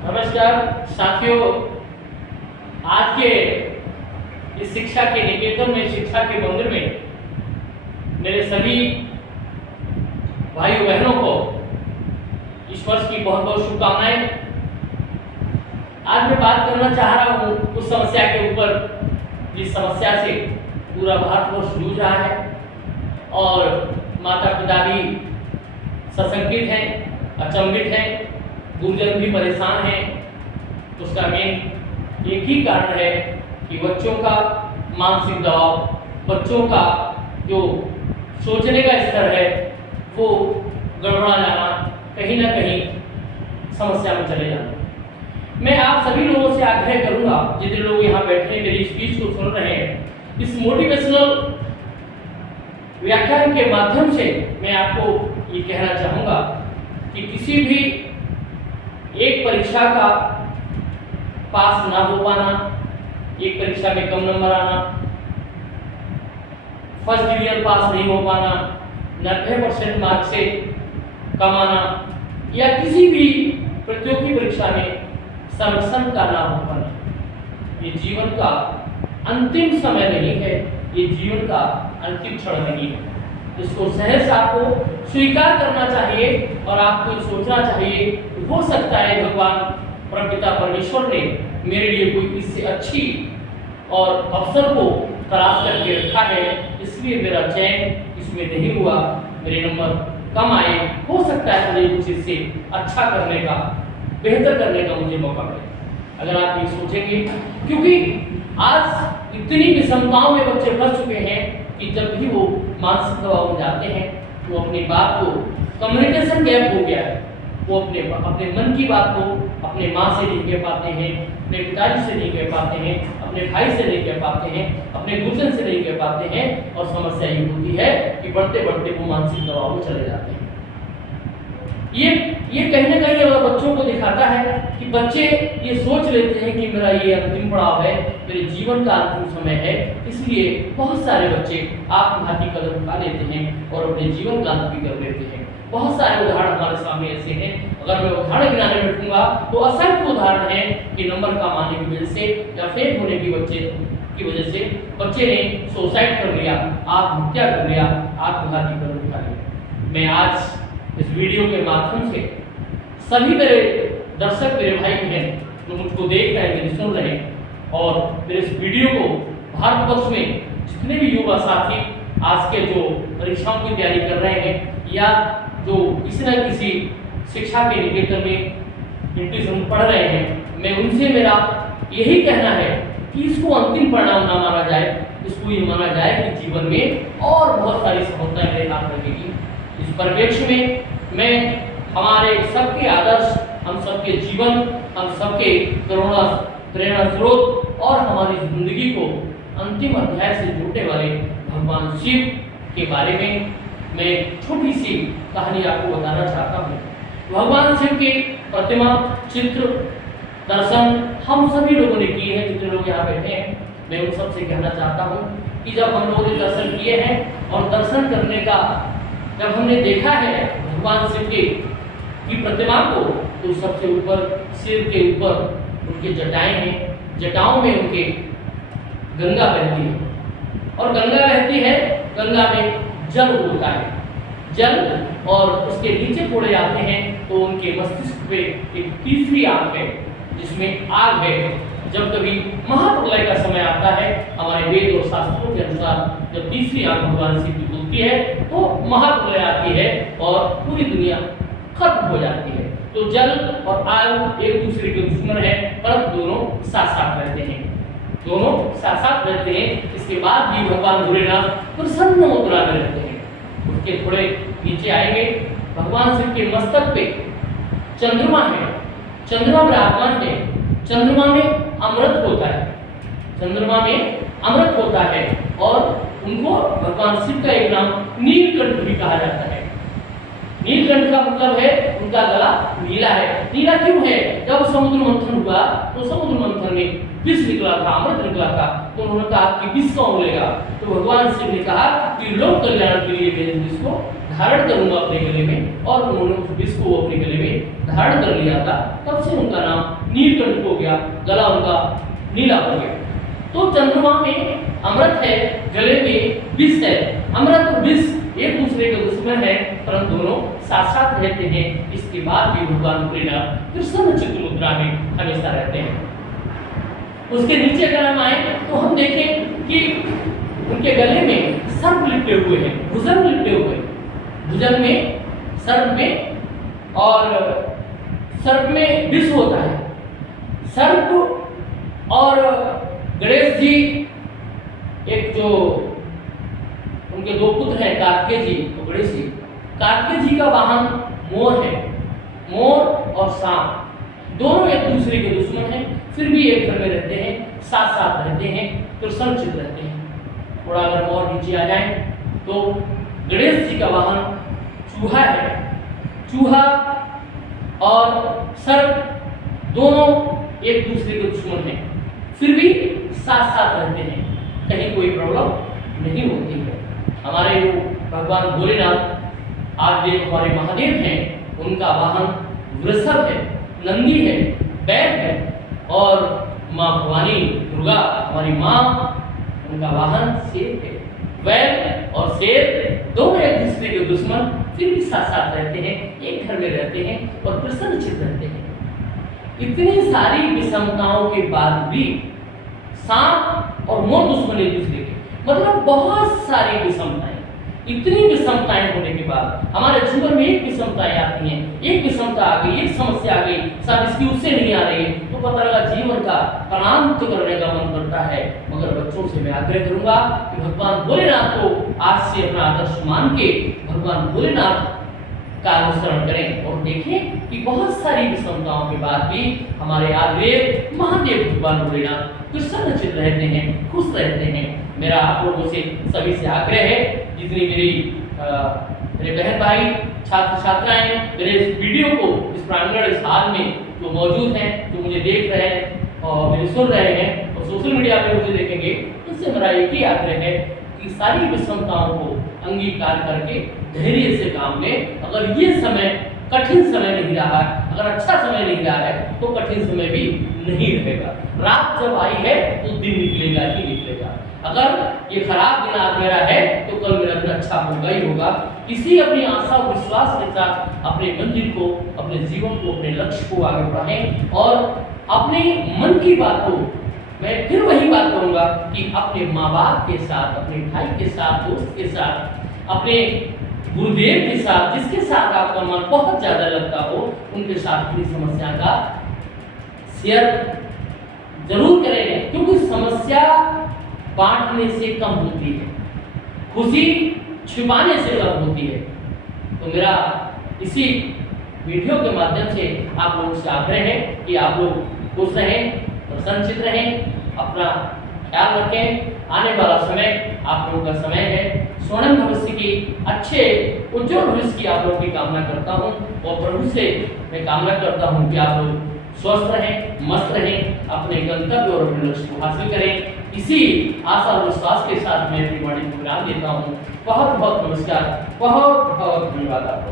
नमस्कार साथियों, आज के इस शिक्षा के निकेतन में, शिक्षा के मंदिर में मेरे सभी भाइयों बहनों को इस वर्ष की बहुत बहुत शुभकामनाएं। आज मैं बात करना चाह रहा हूँ उस समस्या के ऊपर जिस समस्या से पूरा भारतवर्ष जूझ रहा है और माता पिता भी सशंकित हैं, अचंभित हैं, गुरुजन भी परेशान हैं। उसका मेन एक ही कारण है कि बच्चों का मानसिक दबाव, बच्चों का जो सोचने का स्तर है वो गड़बड़ा जाना, कहीं ना कहीं समस्या में चले जाना। मैं आप सभी लोगों से आग्रह करूंगा, जितने लोग यहाँ बैठे हैं मेरी स्पीच को सुन रहे हैं, इस मोटिवेशनल व्याख्यान के माध्यम से मैं आपको ये कहना चाहूँगा कि किसी भी एक परीक्षा का पास ना हो पाना, एक परीक्षा में कम नंबर आना, फर्स्ट डिवीजन पास नहीं हो पाना, 90% मार्क्स से कम आना या किसी भी प्रतियोगी परीक्षा में संरक्षण का ना हो पाना, ये जीवन का अंतिम समय नहीं है, ये जीवन का अंतिम क्षण नहीं है। इसको सहज आपको स्वीकार करना चाहिए और आपको सोचना चाहिए, हो सकता है भगवान परमपिता परमेश्वर ने मेरे लिए कोई इससे अच्छी और अवसर को तलाश करके रखा है, इसलिए मेरा चयन इसमें नहीं हुआ, मेरे नंबर कम आए, हो सकता है मुझे कुछ इससे अच्छा करने का, बेहतर करने का मुझे मौका मिले। अगर आप ये सोचेंगे, क्योंकि आज इतनी विषमताओं में बच्चे फंस चुके हैं कि जब भी वो मानसिक दबाव में जाते हैं तो अपनी बात को, कम्युनिकेशन गैप हो गया है, वो अपने मन की बात को अपने माँ से नहीं कह पाते हैं, अपने पिताजी से नहीं कह पाते हैं, अपने भाई से नहीं कह पाते हैं, अपने गुरुजन से नहीं कह पाते हैं और समस्या ये होती है कि बढ़ते बढ़ते वो मानसिक दबाव में चले जाते हैं। ये कहीं ना कहीं अगर बच्चों को दिखाता है कि बच्चे ये सोच लेते हैं कि मेरा ये अंतिम पड़ाव है, मेरे जीवन का अंतिम समय है, इसलिए बहुत सारे बच्चे आत्मघाती कदम उठा लेते हैं और अपने जीवन का अंत भी कर लेते हैं। बहुत सारे उदाहरण हमारे सामने ऐसे हैं, अगर मैं उदाहरण गिनाने बैठूंगा तो असंख्य उदाहरण हैं कि नंबर कम आने की वजह से या फेल होने की वजह से बच्चे ने सुसाइड कर लिया, आत्महत्या कर लिया, आत्मघाती कदम उठा लिया। मैं आज इस वीडियो के माध्यम से सभी मेरे दर्शक, मेरे भाई बहन जो मुझको देख रहे हैं, मुझे सुन रहे हैं और मेरे इस वीडियो को भारतवर्ष में जितने भी युवा साथी आज के जो परीक्षाओं की तैयारी कर रहे हैं या जो किसी न किसी शिक्षा के निकेतन में इंट्यूशन पढ़ रहे हैं, मैं उनसे मेरा यही कहना है कि इसको अंतिम परिणाम ना माना जाए, इसको ये माना जाए कि जीवन में और बहुत सारी सफलताएं मेरे हाथ लगेगी। इस परिप्रेक्ष्य में मैं हमारे सबके आदर्श, हम सबके जीवन, हम सबके प्रेरणा स्रोत और हमारी जिंदगी को अंतिम अध्याय से जोड़ने वाले भगवान शिव के बारे में मैं छोटी सी कहानी आपको बताना चाहता हूँ। भगवान शिव की प्रतिमा, चित्र, दर्शन हम सभी लोगों ने किए हैं, जितने लोग यहाँ बैठे हैं। मैं उन सबसे कहना चाहता हूँ कि जब हम लोगों ने दर्शन किए हैं और दर्शन करने का जब हमने देखा है भगवान शिव की प्रतिमा को, तो सबसे ऊपर सिर के ऊपर उनके जटाएं हैं, जटाओं में उनके गंगा बहती है और गंगा बहती है, गंगा में जल होता है, जल और उसके नीचे थोड़े आते हैं तो उनके मस्तिष्क पे एक तीसरी आंख है जिसमें आग है। जब कभी महाप्रलय का समय आता है, हमारे वेद और शास्त्रों के अनुसार जब तीसरी आंख भगवान शिव की खुलती है तो महाप्रलय आती है और पूरी दुनिया खत्म हो जाती है। तो जल और आग एक दूसरे के दुश्मन है, परंतु दोनों साथ साथ रहते हैं, दोनों साथ साथ रहते हैं। इसके बाद भी भगवान भोलेनाथ प्रसन्न मुद्रा में रहते हैं। उसके थोड़े नीचे आएंगे, भगवान शिव के मस्तक पे चंद्रमा है, चंद्रमा विराजमान है, चंद्रमा में अमृत होता है, चंद्रमा में अमृत होता है और उनको भगवान शिव का एक नाम नीलकंठ भी कहा जाता है। नीलकंठ का मतलब है उनका गला नीला है। नीला क्यों है? जब समुद्र मंथन हुआ तो समुद्र मंथन में विष निकला था, अमृत निकला था, तो उन्होंने कहा कि विष कौन लेगा? तो भगवान शिव ने कहा कि लोक कल्याण के लिए मैं विष को धारण करूंगा अपने गले में, और उन्होंने उस विष को अपने गले में धारण कर लिया था। तब से उनका नाम नीलकंठ हो गया, गला उनका नीला हो गया। तो चंद्रमा में अमृत है, गले में विष है। अमृत और विष एक दूसरे के दुश्मन है, परंतु दोनों साथ साथ रहते हैं। इसके बाद भी भगवान भोलेनाथ प्रसन्न चित्त मुद्रा में हमेशा रहते हैं। उसके नीचे अगर हम आए तो हम देखें कि उनके गले में सर्प लिपटे हुए हैं, भुजंग लिपटे हुए हैं। भुजंग में सर्प में, और सर्प में विष होता है। सर्प और गणेश जी, एक जो उनके दो पुत्र हैं कार्तिकेय जी और गणेश जी। कार्तिकेय जी का वाहन मोर है। मोर और सांप दोनों एक दूसरे के दुश्मन हैं, फिर भी एक घर में रहते हैं, साथ साथ रहते हैं, प्रसन्न चित्त रहते हैं। थोड़ा अगर और नीचे आ जाए तो गणेश जी का वाहन चूहा है। चूहा और सर्प दोनों एक दूसरे के दुश्मन हैं, फिर भी साथ साथ रहते हैं, कहीं कोई प्रॉब्लम नहीं होती है। हमारे जो भगवान भोलेनाथ आदिदेव हमारे महादेव हैं, उनका वाहन वृषभ है, नंदी है, बैल है, और माँ भवानी दुर्गा हमारी माँ, उनका वाहन शेर है। बैल और शेर दोनों एक दूसरे के दुश्मन, फिर भी साथ साथ रहते हैं, एक घर में रहते हैं और प्रसन्नचित्त रहते हैं। इतनी सारी विषमताओं के बाद भी सांप और मोर दुश्मन एक दूसरे के, मतलब बहुत सारी विषमताएं। इतनी विषमताएं होने के बाद हमारे जीवन में एक विषमताएं आती हैं, एक विषमता आ गई, एक समस्या आ गई, शायद इसकी उससे नहीं आ रही है, तो पता लगा जीवन का प्राणांत करने का मन करता है। मगर बच्चों से मैं आग्रह करूंगा कि भगवान भोलेनाथ को आज से अपना आदर्श मान के भगवान भोलेनाथ का अनुसरण करें, और देखें कि बहुत सारी विषमताओं के बाद भी हमारे आदिदेव महादेव भगवान भोलेनाथ प्रसन्नचित्त रहते हैं, खुश रहते हैं। मेरा आप लोगों से सभी से आग्रह है, जितनी मेरे बहन भाई छात्र छात्राएं मेरे इस वीडियो को इस प्रांगण इस हाल में जो मौजूद हैं, जो मुझे देख रहे हैं और मेरे सुन रहे हैं और सोशल मीडिया पे मुझे देखेंगे, उनसे मेरा एक ही आग्रह है कि सारी विषमताओं को अंगीकार करके धैर्य से काम लें। अगर ये समय कठिन समय नहीं रहा है, अगर अच्छा समय नहीं रहा है, तो कठिन समय भी नहीं रहेगा। रात जब आई है तो दिन निकलेगा ही निकलेगा। अगर ये खराब दिन आज मेरा है तो कल मेरा दिन अच्छा होगा ही होगा। इसी अपनी आशा और विश्वास के साथ अपने मंजिल को, अपने जीवन को, अपने लक्ष्य को आगे बढ़ाएं, और अपने मन की बात को, मैं फिर वही बात करूंगा कि अपने माँ बाप के साथ, अपने भाई के साथ, दोस्त के साथ, अपने गुरुदेव के साथ, जिसके साथ आपका मन बहुत ज्यादा लगता हो, उनके साथ अपनी समस्या का शेयर जरूर करें, क्योंकि समस्या बांटने से कम होती है, खुशी छिपाने से कम होती है। तो मेरा इसी वीडियो के माध्यम से आप लोगों से आग्रह है कि आप लोग खुश रहें, प्रसन्नचित्त रहें, अपना ख्याल रखें। आने वाला समय आप लोगों का समय है, स्वर्णिम भविष्य की, अच्छे उज्जवल भविष्य की आप लोगों की कामना करता हूँ, और प्रभु से मैं कामना करता हूँ कि आप लोग स्वस्थ रहें, मस्त रहें, अपने गंतव्य और अपने लक्ष्य को हासिल करें। इसी आशा और विश्वास के साथ मैं अपनी वाणी को विराम देता हूँ। बहुत बहुत नमस्कार, बहुत बहुत धन्यवाद आपको।